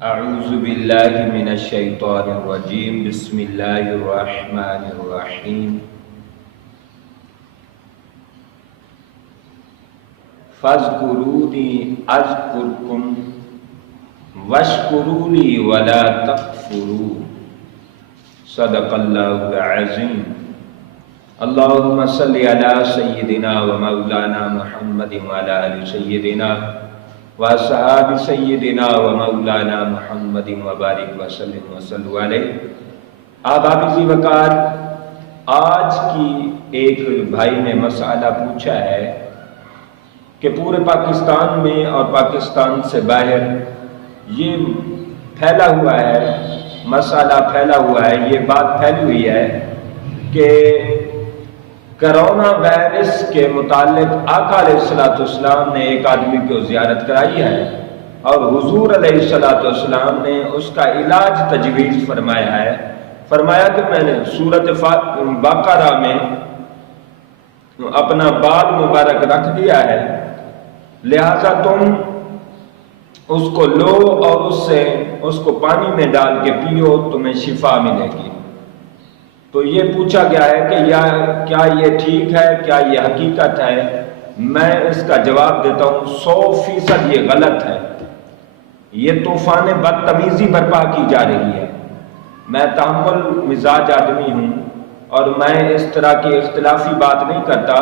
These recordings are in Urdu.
اعوذ باللہ من الشیطان الرجیم بسم اللہ الرحمن الرحیم فاذکرونی اذکرکم واشکروا لی ولا تکفرون صدق اللہ العظیم۔ اللہم صلی علی سیدنا و مولانا محمد وعلی آل سیدنا وَأَصْحَابِ سَيِّدِنَا وَمَوْلَانَا مُحَمَّدٍ وَبَارِكْ وَسَلِّمْ وَصَلُّوا عَلَيْهِ۔ آباب ذی وقار، آج کی ایک بھائی نے مسئلہ پوچھا ہے کہ پورے پاکستان میں اور پاکستان سے باہر یہ پھیلا ہوا ہے، مسئلہ پھیلا ہوا ہے، یہ بات پھیلی ہوئی ہے کہ کرونا وائرس کے متعلق آقا علیہ السلام نے ایک آدمی کو زیارت کرائی ہے اور حضور علیہ السلام نے اس کا علاج تجویز فرمایا ہے۔ فرمایا کہ میں نے سورۃ بقرہ میں اپنا بال مبارک رکھ دیا ہے، لہذا تم اس کو لو اور اس کو پانی میں ڈال کے پیو، تمہیں شفا ملے گی۔ تو یہ پوچھا گیا ہے کہ کیا یہ ٹھیک ہے، کیا یہ حقیقت ہے؟ میں اس کا جواب دیتا ہوں 100% یہ غلط ہے، یہ طوفان بدتمیزی برپا کی جا رہی ہے۔ میں تحمل مزاج آدمی ہوں اور میں اس طرح کی اختلافی بات نہیں کرتا،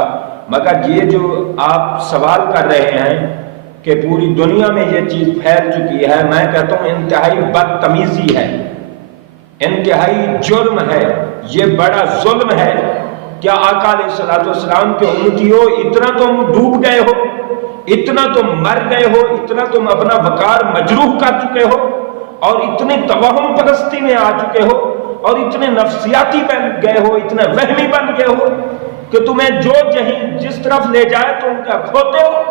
مگر یہ جو آپ سوال کر رہے ہیں کہ پوری دنیا میں یہ چیز پھیل چکی ہے، میں کہتا ہوں انتہائی بدتمیزی ہے، انتہائی جرم ہے، یہ بڑا ظلم ہے۔ کیا آقا علیہ السلام کے امتیوں اتنا تم ڈوب گئے ہو، اتنا تم مر گئے ہو، اتنا تم اپنا وقار مجروح کر چکے ہو اور اتنے توہم پرستی میں آ چکے ہو اور اتنے نفسیاتی بن گئے ہو، اتنے وہمی بن گئے ہو کہ تمہیں جس طرف لے جائے تم کیا کھوتے ہو،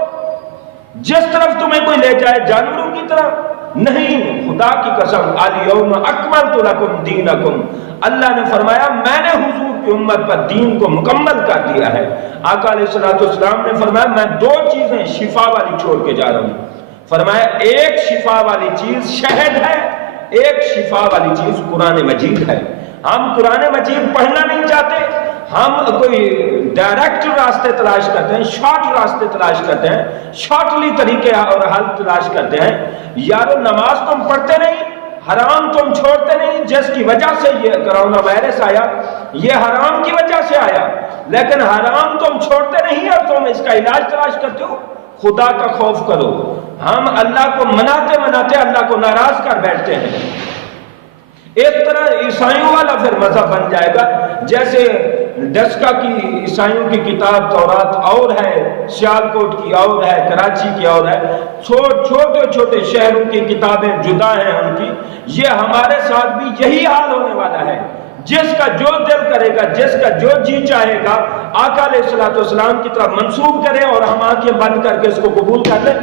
جس طرف تمہیں کوئی لے جائے جانوروں کی طرح؟ نہیں، خدا کی قسم، الیوم اکملت لکم دینکم، اللہ نے فرمایا میں نے حضور کی امت پر دین کو مکمل کر دیا ہے۔ آقا علیہ السلام نے فرمایا میں 2 چیزیں شفا والی چھوڑ کے جا رہا ہوں۔ فرمایا ایک شفا والی چیز شہد ہے، ایک شفا والی چیز قرآن مجید ہے۔ ہم قرآن مجید پڑھنا نہیں چاہتے، ہم کوئی ڈائریکٹ راستے تلاش کرتے ہیں، شارٹ راستے تلاش کرتے ہیں، شارٹلی طریقے اور حل تلاش کرتے ہیں۔ یارو نماز تم پڑھتے نہیں، حرام تم چھوڑتے نہیں، جس کی وجہ سے یہ کرونا وائرس آیا، یہ حرام کی وجہ سے آیا، لیکن حرام تم چھوڑتے نہیں اور تم اس کا علاج تلاش کرتے ہو۔ خدا کا خوف کرو۔ ہم اللہ کو مناتے مناتے اللہ کو ناراض کر بیٹھتے ہیں۔ ایک طرح عیسائیوں والا پھر مذہب بن جائے گا، جیسے ڈسکا کی عیسائیوں کی کتاب تورات اور ہے، سیالکوٹ کی اور ہے، کراچی کی اور ہے، چھوٹے چھوٹے شہروں کی کتابیں جدا ہیں ان کی۔ یہ ہمارے ساتھ بھی یہی حال ہونے والا ہے۔ جس کا جو دل کرے گا، جس کا جو جی چاہے گا، آقا علیہ السلام کی طرف منسوب کرے اور ہم آنکھیں بند کر کے اس کو قبول کر لیں،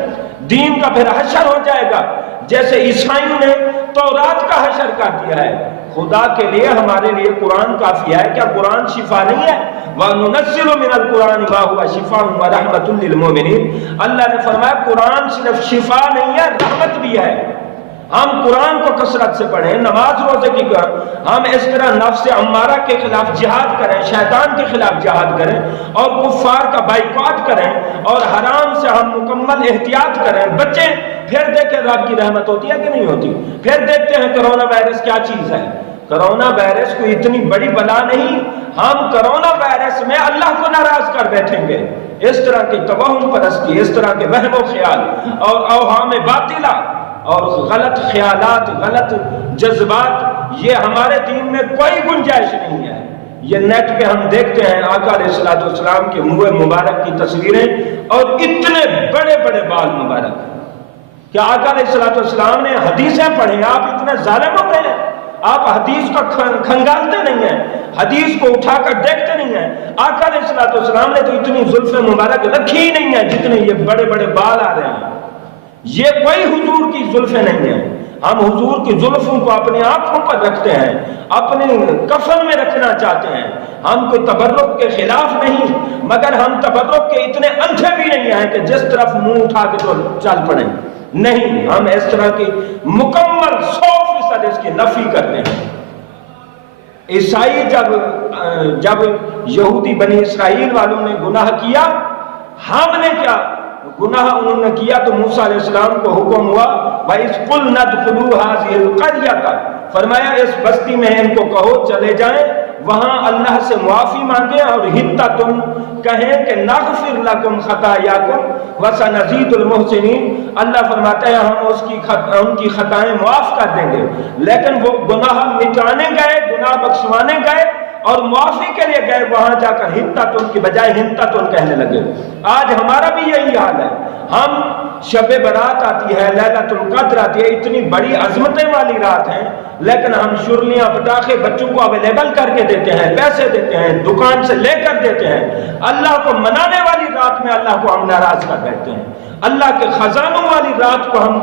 دین کا پھر حشر ہو جائے گا، جیسے عیسائیوں نے تورات کا حشر کر دیا ہے۔ خدا کے لیے ہمارے لیے قرآن کافی ہے کیا؟ قرآن شفا نہیں ہے؟ وَنُنَزِّلُ مِنَ الْقُرْآنِ مَا هُوَ شِفَاءٌ وَرَحْمَةٌ لِّلْمُؤْمِنِينَ۔ اللہ نے فرمایا قرآن صرف شفا نہیں ہے، رحمت بھی ہے۔ ہم قرآن کو کثرت سے پڑھیں، نماز روزے کی ہم اس طرح نفس امارہ کے خلاف جہاد کریں، شیطان کے خلاف جہاد کریں اور کفار کا بائیکاٹ کریں اور حرام سے ہم مکمل احتیاط کریں، بچیں۔ پھر دیکھیں رب کی رحمت ہوتی ہے کہ نہیں ہوتی۔ پھر دیکھتے ہیں کرونا وائرس کیا چیز ہے۔ کرونا وائرس کوئی اتنی بڑی بلا نہیں، ہم کرونا وائرس میں اللہ کو ناراض کر بیٹھیں گے۔ اس طرح کی توہم پرستی، اس طرح کے وہم و خیال اور اوہام باطلہ اور غلط خیالات، غلط جذبات، یہ ہمارے دین میں کوئی گنجائش نہیں ہے۔ یہ نیٹ پہ ہم دیکھتے ہیں آقا علیہ السلام کے منہ مبارک کی تصویریں اور اتنے بڑے بڑے بال مبارک۔ کیا آقا علیہ السلام نے حدیثیں پڑھی؟ آپ اتنے ظالم ہو گئے ہیں، آپ حدیث کو کھنگالتے نہیں ہیں، حدیث کو اٹھا کر دیکھتے نہیں ہیں۔ آقا علیہ السلام نے تو اتنی زلف مبارک رکھی ہی نہیں ہے جتنے یہ بڑے بڑے بال آ رہے ہیں۔ یہ کوئی حضور کی زلفیں نہیں ہیں۔ ہم حضور کی زلفوں کو اپنی آنکھوں پر رکھتے ہیں، اپنے کفن میں رکھنا چاہتے ہیں۔ ہم کوئی تبرک کے خلاف نہیں، مگر ہم تبرک کے اتنے اندھے بھی نہیں ہیں کہ جس طرف منہ اٹھا کے تو چل پڑیں۔ نہیں، ہم اس طرح کی مکمل 100% اس کی نفی کرتے ہیں۔ عیسائی جب یہودی بنی اسرائیل والوں نے گناہ کیا، ہم نے کیا گناہ انہوں نے کیا تو موسیٰ علیہ السلام کو حکم ہوا وَإِذْ قُلْنَا ادْخُلُوا هَٰذِهِ الْقَرْيَةَ، فرمایا اس بستی میں ان کو کہو چلے جائیں، وہاں اللہ سے معافی مانگیں اور حِطَّةٌ کہیں کہ نغفر لکم خطایاکم وسنزید المحسنین، اللہ فرماتا ہے ہم ان کی خطائیں معاف کر دیں گے، لیکن وہ گناہ مٹانے گئے، گناہ بخشوانے گئے اور معافی کے لیے گئے، وہاں جا کر حِطَّةٌ کی بجائے حِنطَةٌ کہنے لگے۔ آج ہمارا بھی یہی حال ہے، ہم شب برات آتی ہے، لیلۃ القدر آتی ہے، اتنی بڑی عظمتیں والی رات ہیں، لیکن ہم شرلیاں پٹاخے بچوں کو اویلیبل کر کے دیتے ہیں، پیسے دیتے ہیں، دکان سے لے کر دیتے ہیں، اللہ کو منانے والی رات میں اللہ کو ہم ناراض کر بیٹھتے ہیں، اللہ کے خزانوں والی رات کو ہم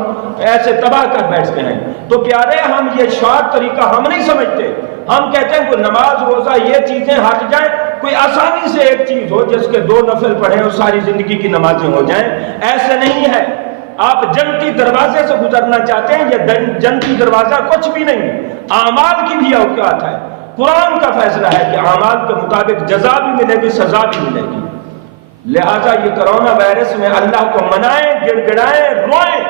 ایسے تباہ کر بیٹھتے ہیں۔ تو پیارے، ہم یہ شارٹ طریقہ ہم نہیں سمجھتے، ہم کہتے ہیں کوئی نماز روزہ یہ چیزیں ہٹ جائیں، کوئی آسانی سے ایک چیز ہو جس کے 2 نفل پڑھیں اور ساری زندگی کی نمازیں ہو جائیں، ایسے نہیں ہے۔ آپ جنتی دروازے سے گزرنا چاہتے ہیں، یہ جنتی دروازہ کچھ بھی نہیں، اعمال کی بھی اوقات ہے۔ قرآن کا فیصلہ ہے کہ اعمال کے مطابق جزا بھی ملے گی، سزا بھی ملے گی۔ لہٰذا یہ کرونا وائرس میں اللہ کو منائیں، گڑ گڑائیں، روئیں،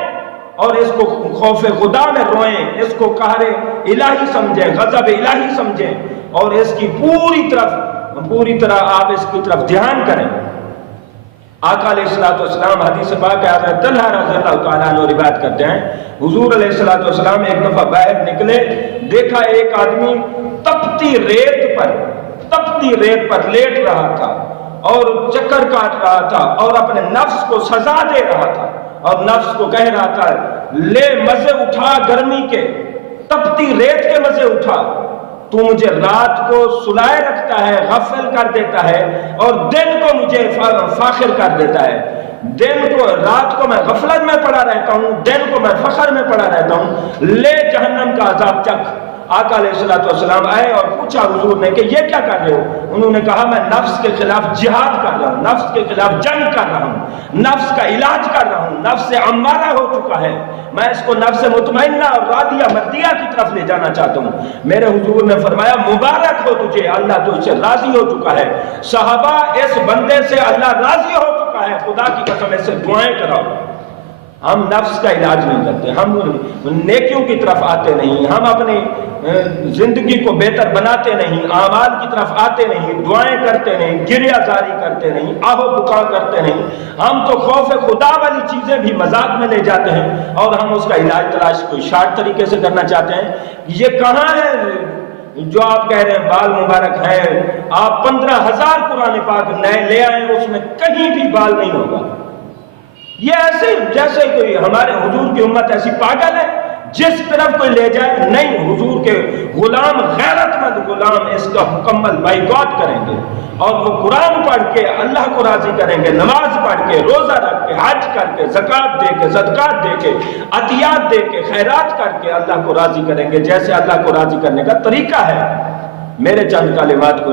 اور اس کو خوف خدا میں روئیں، اس کو قہر الہی سمجھیں، غضب الہی سمجھیں، اور اس کی پوری طرح آپ اس کی طرف دھیان کریں۔ آقا علیہ السلام حدیث پاک ہے، حضرت طلحہ رضی اللہ تعالیٰ عنہ روایت کرتے ہیں، حضور علیہ السلام ایک دفعہ باہر نکلے، دیکھا ایک آدمی تپتی ریت پر لیٹ رہا تھا اور چکر کاٹ رہا تھا اور اپنے نفس کو سزا دے رہا تھا، اور نفس کو کہہ رہا تھا لے مزے اٹھا گرمی کے، تپتی ریت کے مزے اٹھا، تو مجھے رات کو سلائے رکھتا ہے، غفل کر دیتا ہے، اور دن کو مجھے فاخر کر دیتا ہے، رات کو میں غفلت میں پڑا رہتا ہوں، دن کو میں فخر میں پڑا رہتا ہوں، لے جہنم کا عذاب چکھ۔ آقا علیہ السلام آئے اور پوچھا حضور نے کہ یہ کیا کر رہے ہو؟ انہوں نے کہا میں نفس کے خلاف جہاد کر رہا ہوں، نفس کے خلاف جنگ کر رہا ہوں، نفس کا علاج کر رہا ہوں، نفس سے امارہ ہو چکا ہے، میں اس کو نفس مطمئنہ اور راضیہ مردیہ کی طرف لے جانا چاہتا ہوں۔ میرے حضور نے فرمایا مبارک ہو تجھے، اللہ تو اس سے راضی ہو چکا ہے۔ صحابہ، اس بندے سے اللہ راضی ہو چکا ہے، خدا کی قسم اس سے دعائیں کراؤ۔ ہم نفس کا علاج نہیں کرتے، ہم نیکیوں کی طرف آتے نہیں، ہم اپنی زندگی کو بہتر بناتے نہیں، اعمال کی طرف آتے نہیں، دعائیں کرتے نہیں، گریہ زاری کرتے نہیں، آہ و بکا کرتے نہیں، ہم تو خوف خدا والی چیزیں بھی مذاق میں لے جاتے ہیں، اور ہم اس کا علاج تلاش کوئی شارٹ طریقے سے کرنا چاہتے ہیں۔ یہ کہاں ہے جو آپ کہہ رہے ہیں بال مبارک ہیں؟ آپ 15,000 قرآن پاک نئے لے آئیں، اس میں کہیں بھی بال نہیں ہوگا۔ یہ ایسے جیسے کوئی ہمارے حضور کی امت ایسی پاگل ہے جس طرف کوئی لے جائے، نہیں، حضور کے غلام، غیرت مند غلام اس کا مکمل بائیکاٹ کریں گے، اور وہ قرآن پڑھ کے اللہ کو راضی کریں گے، نماز پڑھ کے، روزہ رکھ کے، حج کر کے، زکوٰۃ دے کے، صدقات دے کے، عطیات دے کے، خیرات کر کے اللہ کو راضی کریں گے، جیسے اللہ کو راضی کرنے کا طریقہ ہے۔ میرے چند کلمات کو